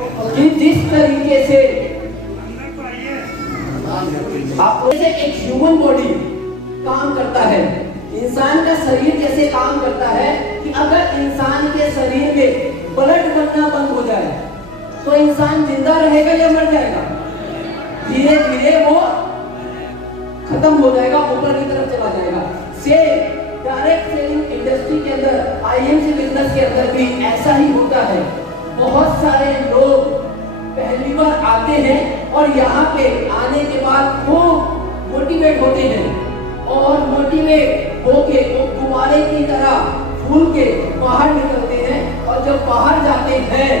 कि जिस तरीके से आप जैसे एक ह्यूमन बॉडी काम करता है, इंसान का शरीर जैसे काम करता है कि अगर इंसान के शरीर में ब्लड बनना बंद हो जाए तो इंसान जिंदा रहेगा या मर जाएगा? धीरे धीरे वो खत्म हो जाएगा, ऊपर की तरफ चला जाएगा। सेम डायरेक्ट सेलिंग इंडस्ट्री के अंदर, आईएमसी बिजनेस के अंदर भी ऐसा ही होता है। बहुत सारे लोग पहली बार आते हैं और यहाँ पे आने के बाद वो मोटिवेट होते हैं और मोटिवेट होके वो गुब्बारे की तरह फूल के बाहर निकलते हैं और जब बाहर जाते हैं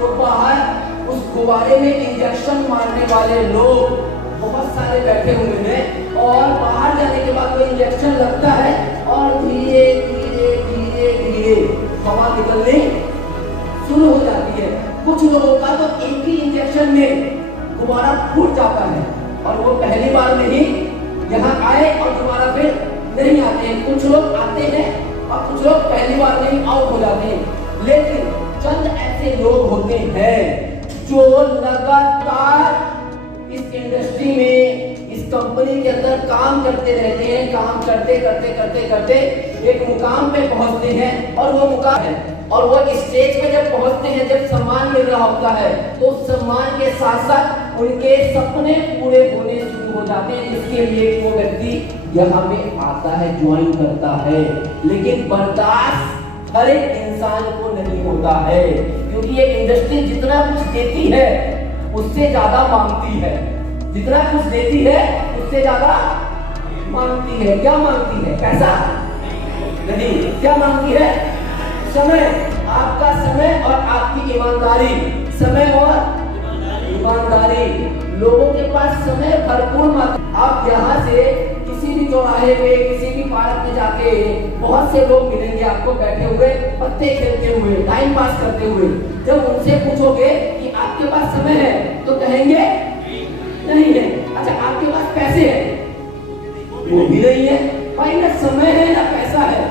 तो बाहर उस गुब्बारे में इंजेक्शन मारने वाले लोग बहुत सारे बैठे हुए हैं और बाहर जाने के बाद वो इंजेक्शन लगता है और धीरे धीरे धीरे धीरे हवा निकलने शुरू हो जाती है। कुछ लोगों का तो एक ही इंजेक्शन में गुब्बारा फूट जाता है और वो पहली बार में ही यहाँ आए और दोबारा फिर नहीं आते हैं। कुछ लोग आते हैं और कुछ लोग पहली बार में ही आउट हो जाते हैं। लेकिन चंद ऐसे लोग होते हैं जो लगातार इस इंडस्ट्री में, इस कंपनी के अंदर काम करते रहते हैं। काम करते करते करते करते एक मुकाम पे पहुंचते हैं और वो मुकाम है और वो स्टेज पे जब पहुंचते हैं, जब सम्मान मिल रहा होता है तो सम्मान के साथ साथ उनके सपने पूरे होने शुरू हो जाते हैं, जिसके लिए वो व्यक्ति यहाँ पे आता है, ज्वाइन करता है। लेकिन बर्दाश्त हर एक इंसान को नहीं होता है, क्योंकि ये इंडस्ट्री जितना कुछ देती है उससे ज्यादा मांगती है। जितना कुछ देती है उससे ज्यादा मांगती है। क्या मांगती है? पैसा नहीं। क्या मांगती है? समय, आपका समय और आपकी ईमानदारी। समय और ईमानदारी। लोगों के पास समय भरपूर मात्रा। आप यहाँ से किसी भी चौराहे पे, किसी भी पार्क में जाके बहुत से लोग मिलेंगे आपको बैठे हुए, पत्ते खेलते हुए, टाइम पास करते हुए। जब उनसे पूछोगे कि आपके पास समय है तो कहेंगे नहीं है। अच्छा, आपके पास पैसे हैं? वो भी नहीं है। भाई ना समय है ना पैसा है,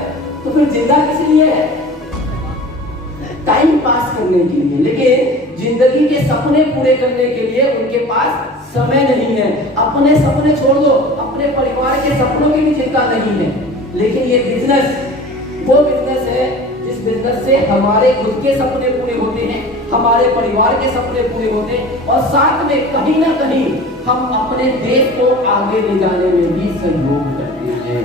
तो फिर जिंदा किस लिए है? टाइम पास करने के लिए। लेकिन जिंदगी के सपने पूरे करने के लिए उनके पास समय नहीं है। अपने सपने छोड़ दो, अपने परिवार के सपनों की भी चिंता नहीं है। लेकिन ये बिजनेस वो बिजनेस है जिस बिजनेस से हमारे खुद के सपने पूरे होते हैं, हमारे परिवार के सपने पूरे होते हैं और साथ में कहीं ना कहीं हम अपने देश को आगे ले जाने में भी सहयोग करते हैं।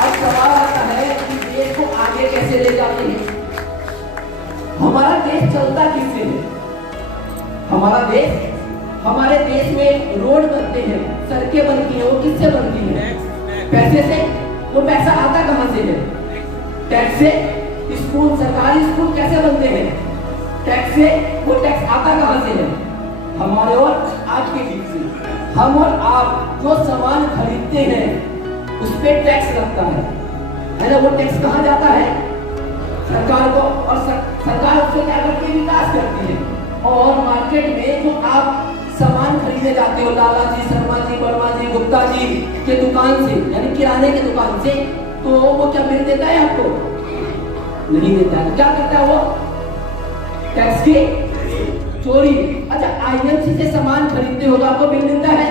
अब सवाल आता है कि देश को आगे कैसे ले जाते हैं? हमारा देश चलता किससे है? हमारे देश में रोड बनते हैं, सड़कें बनती हैं, वो किससे बनती हैं? पैसे से। वो पैसा आता कहां से है? टैक्स से। स्कूल, सरकारी स्कूल कैसे बनते हैं? टैक्स से। वो टैक्स आता कहां से है? हमारे और आपके बीच से। हम और आप जो सामान खरीदते हैं उस पे टैक्स लगता है ना? वो टैक्स कहां जाता है? सरकार को। और सरकार उससे क्या करती है? विकास करती है। और मार्केट में जो आप सामान खरीदने जाते हो, लाला जी, शर्मा जी, वर्मा जी, गुप्ता जी के दुकान से, यानी किराने के दुकान से, तो वो क्या बिल देता है आपको? नहीं देता है। क्या करता है वो? टैक्स की चोरी। अच्छा, आईएमसी से सामान खरीदते हो तो आपको बिल मिलता है?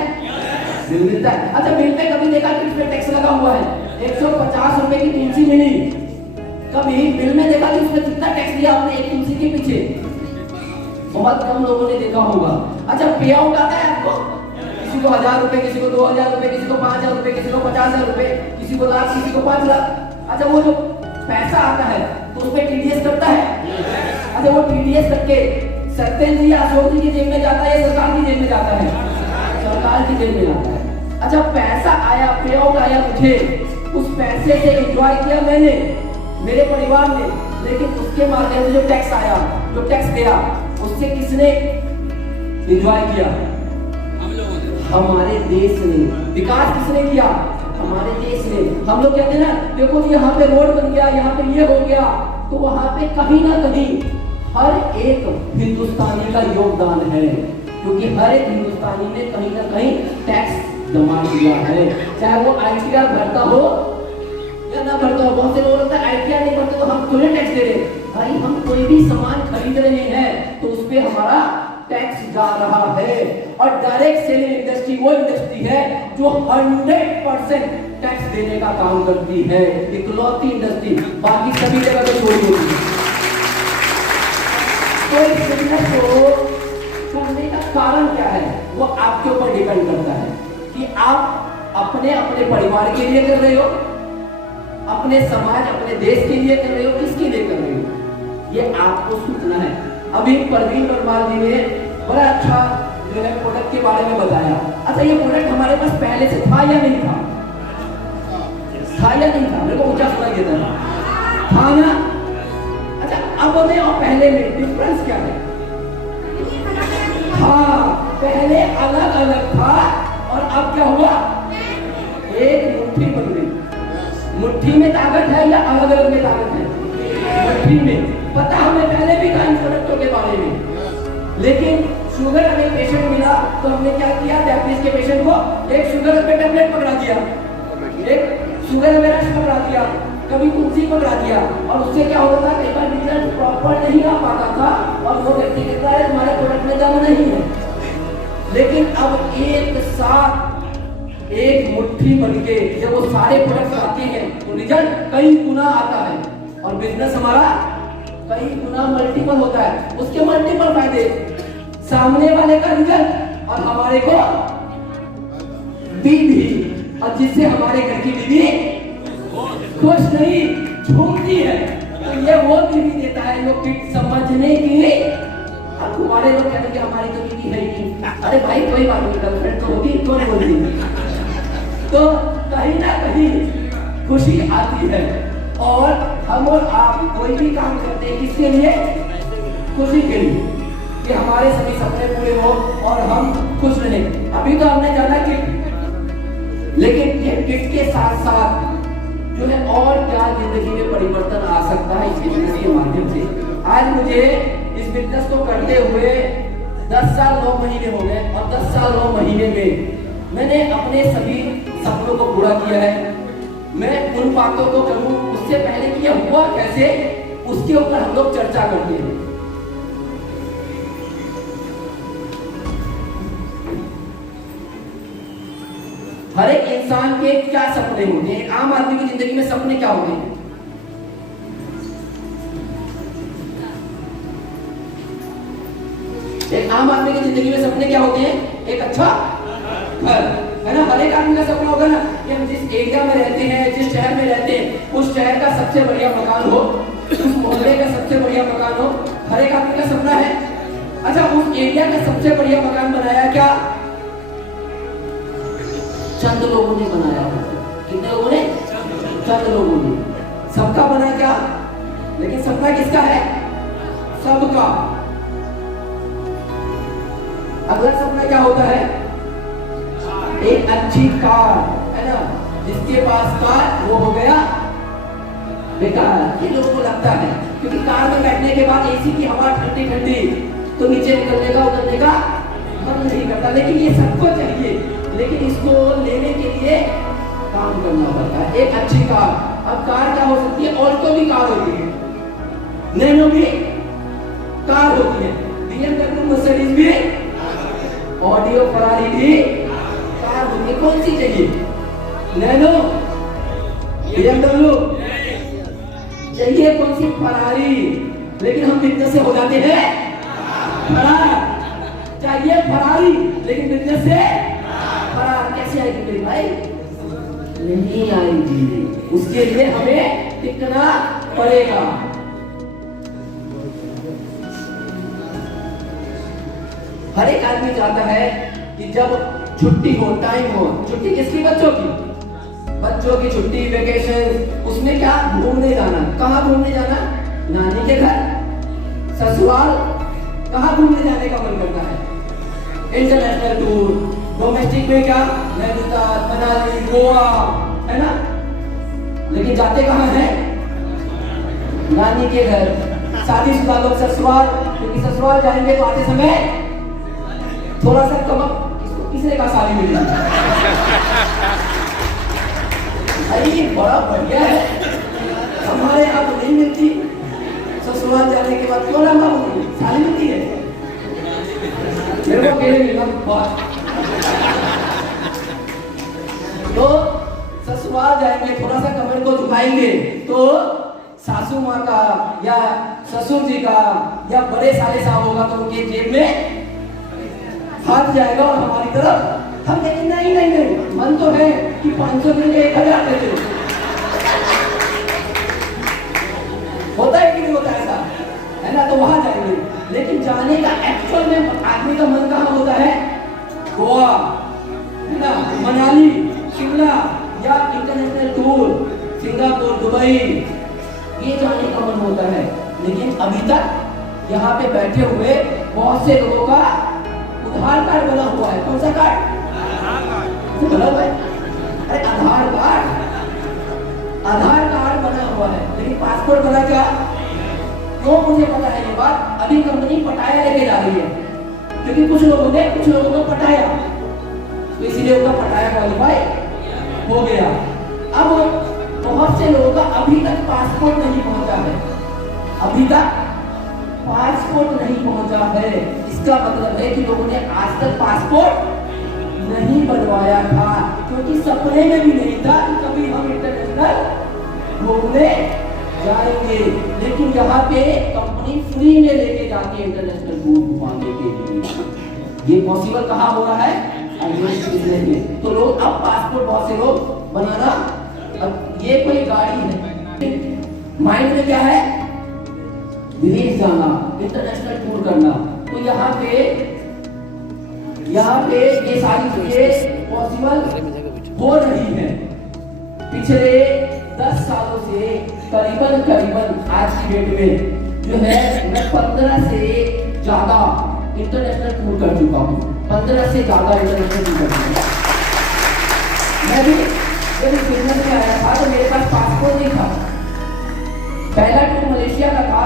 बिल मिलता है। अच्छा, बिल पे कभी देखा कि उसमें टैक्स लगा हुआ है? 150 रुपए की तुलसी मिली, कभी बिल में देखा कि उसमें कितना टैक्स दिया आपने एक तुलसी के पीछे? बहुत कम लोगों ने देखा होगा। अच्छा, पे आउट आता है आपको? किसी को 1000 रुपए, किसी को 2000 रुपए, किसी को 5000 रुपए, किसी को 50,000 रुपए, किसी को लाख, किसी को 5 लाख। अच्छा, वो जो पैसा आता है तो उसमें टीडीएस करता है। अच्छा, वो टीडीएस करके सत्येंद्र जी, अशोक जी की जेब में जाता है या सरकार की जेब में जाता है? सरकार की जेब में जाता है। अच्छा, पैसा आया, पे आउट आया, मुझे उस पैसे से एंजॉय किया मैंने, मेरे परिवार ने, लेकिन उसके माध्यम से जो टैक्स आया, जो टैक्स गया, उससे किसने एंजॉय किया? हम लोगों ने। हमारे देश ने। विकास किसने किया? हमारे देश ने। हम लोग कहते हैं ना, देखो यहाँ पे रोड बन गया, यहाँ पे ये हो गया, तो वहां पे कहीं ना कहीं हर एक हिंदुस्तानी का योगदान है, क्योंकि हर एक हिंदुस्तानी ने कहीं ना कहीं टैक्स जमा किया है, चाहे वो आईटीआर भरता हो या ना भरता हो। बहुत से लोग होता है आईटीआर नहीं भरते तो हम क्यों टैक्स दे रहे? भाई हम कोई भी सामान खरीद रहे हैं तो उस पे हमारा टैक्स जा रहा है। और डायरेक्ट सेलिंग इंडस्ट्री वो इंडस्ट्री है जो 100% टैक्स देने का काम करती है, इकलौती इंडस्ट्री, बाकी सभी जगह पे चोरी होती है। तो इस बिजनेस को करने का कारण क्या है वो आपके ऊपर डिपेंड करता है कि आप अपने अपने परिवार के लिए कर रहे हो, अपने समाज अपने देश के लिए कर रहे हो, किसके लिए कर रहे हो, ये आपको सोचना है। अभी परवीन परमार जी ने बड़ा अच्छा जो है प्रोडक्ट के बारे में बताया। अच्छा ये प्रोडक्ट हमारे पास पहले से था या नहीं था? था या नहीं था? मेरे को ऊंचा सुनाई देता था ना? अच्छा अब में और पहले में डिफरेंस क्या है? हाँ पहले अलग अलग था और अब क्या हुआ? एक मुट्ठी बन गई। मुट्ठी में ताकत है या अलग अलग में ताकत है? मुट्ठी में। पता हमें पहले भी था इन प्रोडक्टों के बारे में, लेकिन शुगर हमें पेशेंट मिला तो हमने क्या किया? डायबिटीज के पेशेंट को एक शुगर पे टैबलेट पकड़ा दिया, एक शुगर में रस पकड़ा दिया, कभी तुलसी पकड़ा दिया, और उससे क्या होता था? कई बार रिजल्ट प्रॉपर नहीं आ पाता था और वो व्यक्ति कहता है तुम्हारे प्रोडक्ट में दम नहीं है। लेकिन अब एक साथ एक मुट्ठी बन के जब वो सारे प्रोडक्ट आते हैं तो रिजल्ट कई गुना आता है और बिजनेस हमारा कई गुना मल्टीपल होता है। उसके मल्टीपल फायदे, सामने वाले का रिजल्ट और हमारे को बीवी, और जिससे हमारे घर की बीवी खुश नहीं झूमती है, तो ये वो बीवी देता है जो कि समझने की। अब तुम्हारे लोग कहते हैं हमारी तो बीवी है ही नहीं। अरे भाई कोई बात नहीं, गर्लफ्रेंड तो होगी, क्यों नहीं बोलती? तो कहीं ना कहीं खुशी आती है। और हम और आप कोई भी काम करते हैं किसके लिए? खुशी के लिए, कि हमारे सभी सपने पूरे हो और हम खुश रहें। अभी तो हमने जाना किट, लेकिन ये किट के साथ साथ जो है और क्या जिंदगी में परिवर्तन आ सकता है इस बिजनेस के माध्यम से। आज मुझे इस बिजनेस को करते हुए 10 साल 9 महीने हो गए और 10 साल 9 महीने में मैंने अपने सभी सपनों को पूरा किया है। मैं उन बातों को करूं उससे पहले कि यह हुआ कैसे, उसके ऊपर हम लोग चर्चा करते हैं। हर एक इंसान के क्या सपने होते हैं? आम आदमी की जिंदगी में सपने क्या होते हैं? एक आम आदमी की जिंदगी में सपने क्या होते हैं? एक अच्छा घर, है ना? हर एक आदमी का सपना होगा ना कि हम जिस एरिया में रहते हैं, जिस शहर में रहते हैं, उस शहर का सबसे बढ़िया मकान हो, उस मोहल्ले का सबसे बढ़िया मकान हो। हर एक आदमी का सपना है। अच्छा उस एरिया का सबसे बढ़िया मकान बनाया क्या? चंद लोगों ने बनाया। कितने लोगों ने? चंद लोगों ने। सबका बना क्या? लेकिन सपना किसका है? सबका। अगला सपना क्या होता है? एक अच्छी कार, है ना? जिसके पास कार वो हो गया बेकार। ये लोगों को लगता है क्योंकि कार में बैठने के बाद एसी की हवा ठंडी ठंडी, तो नीचे निकलने का उतरने का मन नहीं करता। लेकिन ये सबको चाहिए, लेकिन इसको लेने के लिए काम करना पड़ता है। एक अच्छी कार, अब कार क्या हो सकती है? ऑल्टो भी कार होती है, नैनो भी कार होती है, BMW मर्सिडीज भी, ऑडी और फरारी भी कार होती है। कौन सी चाहिए? नैनो, BMW चाहिए, कौन सी? फरारी। लेकिन हम बिजनेस से हो जाते हैं फरार। चाहिए फरारी लेकिन बिजनेस से फरार। कैसे आएगी मेरे भाई? नहीं आएगी। उसके लिए हमें टिकना पड़ेगा। हर एक आदमी चाहता है कि जब छुट्टी हो, टाइम हो, छुट्टी किसकी? बच्चों की। बच्चों की छुट्टी, वेकेशन, उसमें क्या? घूमने जाना। कहाँ घूमने जाना? नानी के घर, ससुराल। कहाँ घूमने जाने का मन करता है? International tour. डोमेस्टिक में क्या? नैनीताल, मनाली, गोवा, है ना? लेकिन जाते कहाँ हैं? नानी के घर। शादीशुदा लोग ससुराल, क्योंकि ससुराल जाएंगे तो आते समय थोड़ा सा कमक। किसने कहा शादी मिली? अरे बड़ा बढ़िया है, हमारे यहाँ तो नहीं मिलती। ससुराल जाने के बाद क्यों ना मांगू, साली मिलती है मेरे को, अकेले मिलना बहुत। तो ससुराल जाएंगे, थोड़ा सा कमर को झुकाएंगे तो सासू माँ का या ससुर जी का या बड़े साले साहब होगा तो उनके जेब में हाथ जाएगा और हमारी तरफ हम कहेंगे नहीं नहीं नहीं, मन तो है कि 500 के लिए 1000 देते। होता है कि नहीं होता ऐसा, है ना? तो वहां जाएंगे, लेकिन जाने का एक्चुअल में आदमी का मन कहाँ होता है? गोवा, है ना, मनाली, शिमला या इंटरनेशनल टूर, सिंगापुर, दुबई, ये जाने का मन होता है। लेकिन अभी तक यहाँ पे बैठे हुए बहुत से लोगों का आधार कार्ड बना हुआ है। कौन सा कार्ड बना हुआ है? अरे आधार कार्ड बना हुआ है, लेकिन पासपोर्ट बना क्या? क्यों मुझे पता है ये बात? अभी कंपनी पटाया लेके जा रही है, क्योंकि कुछ लोगों को पटाया, तो इसीलिए उनका पटाया क्वालिफाई हो गया। अब बहुत से लोगों का अभी तक पासपोर्ट नहीं पहुंचा है, अभी तक पासपोर्ट नहीं पहुंचा है। इसका मतलब है कि लोगों ने आज तक पासपोर्ट नहीं बनवाया था, क्योंकि सपने में भी नहीं था कि कभी हम इंटरनेशनल घूमने जाएंगे। लेकिन यहाँ पे कंपनी फ्री में लेके जाती है इंटरनेशनल टूर घुमाने के लिए। ये पॉसिबल कहाँ हो रहा है? में। तो लोग अब पासपोर्ट बहुत से लोग बनाना, अब ये कोई गाड़ी है, माइंड में क्या है? विदेश जाना, इंटरनेशनल टूर करना। तो यहाँ पे ये सारी चीजें पॉसिबल हो रही है। पिछले 10 सालों से करीबन आज की डेट में जो है मैं 15 से ज्यादा इंटरनेशनल टूर कर चुका हूँ। 15 से ज्यादा इंटरनेशनल टूर कर चुका हूँ। मैं भी जब बिजनेस में आया था तो मेरे पास पासपोर्ट नहीं था। पहला टूर मलेशिया का था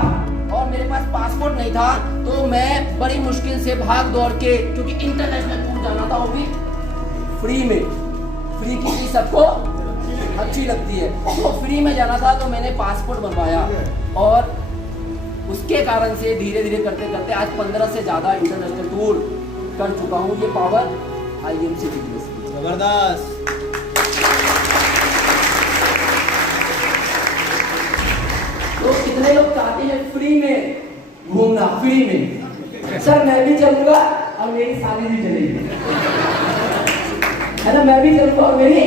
और मेरे पास पासपोर्ट नहीं था, तो मैं बड़ी मुश्किल से भाग दौड़ के, क्योंकि इंटरनेशनल टूर जाना था वो भी फ्री में। फ्री की चीज सबको अच्छी लगती है, तो फ्री में जाना था, तो मैंने पासपोर्ट बनवाया और उसके कारण से धीरे धीरे करते करते आज 15 से ज्यादा इंटरनेशनल टूर कर चुका हूँ। ये पावर IMC की वजह से। जबरदस्त। तो कितने लोग चाहते हैं फ्री में घूमना? फ्री में सर मैं भी चलूंगा और मेरी साली भी चलेगी, है ना? मैं भी चलूंगा और मेरी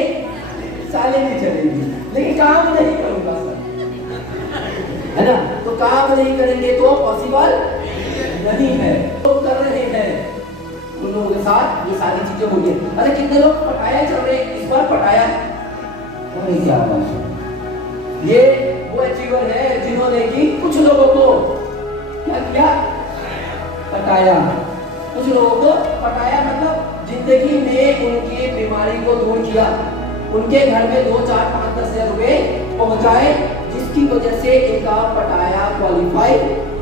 साली भी चलेगी, लेकिन काम नहीं करूंगा सर, है ना? तो काम नहीं करेंगे तो पॉसिबल नहीं है। तो कर रहे हैं उन लोगों के साथ ये सारी चीजें हो गई। अरे कितने लोग पटाया चल रहे हैं? इस बार पटाया तो नहीं, क्या बात। ये वो अचीवर है जिन्होंने कि कुछ लोगों को क्या किया? पटाया। कुछ लोगों को पटाया मतलब जिंदगी में उनकी बीमारी को दूर किया, उनके घर में 2, 4, 5, 10 हजार रुपए पहुंचाए, जिसकी वजह से इनका पटाया क्वालिफाई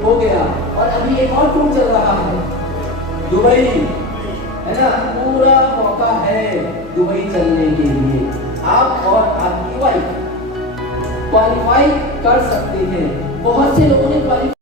हो गया। और अभी एक और टूर चल रहा है दुबई, है ना? पूरा मौका है दुबई चलने के लिए। आप और आपकी वाइफ क्वालिफाई कर सकते हैं। बहुत से लोगों ने क्वालिफाई